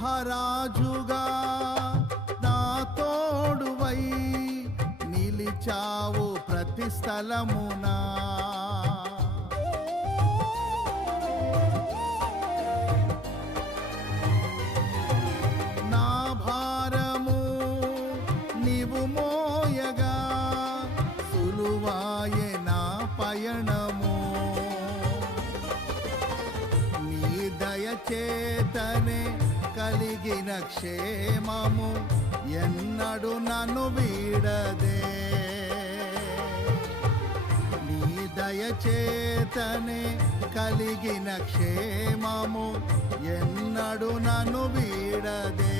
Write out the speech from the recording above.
మహారాజుగా నా తోడువై నిలిచావు ప్రతి స్థలమునా. నా భారము నీవు మోయగా సులువాయే నా పయనము. నీ దయచేతనే కలిగిన క్షేమము ఎన్నడు నన్ను వీడదే. నీ దయచేతనే కలిగిన క్షేమము ఎన్నడు నన్ను వీడదే.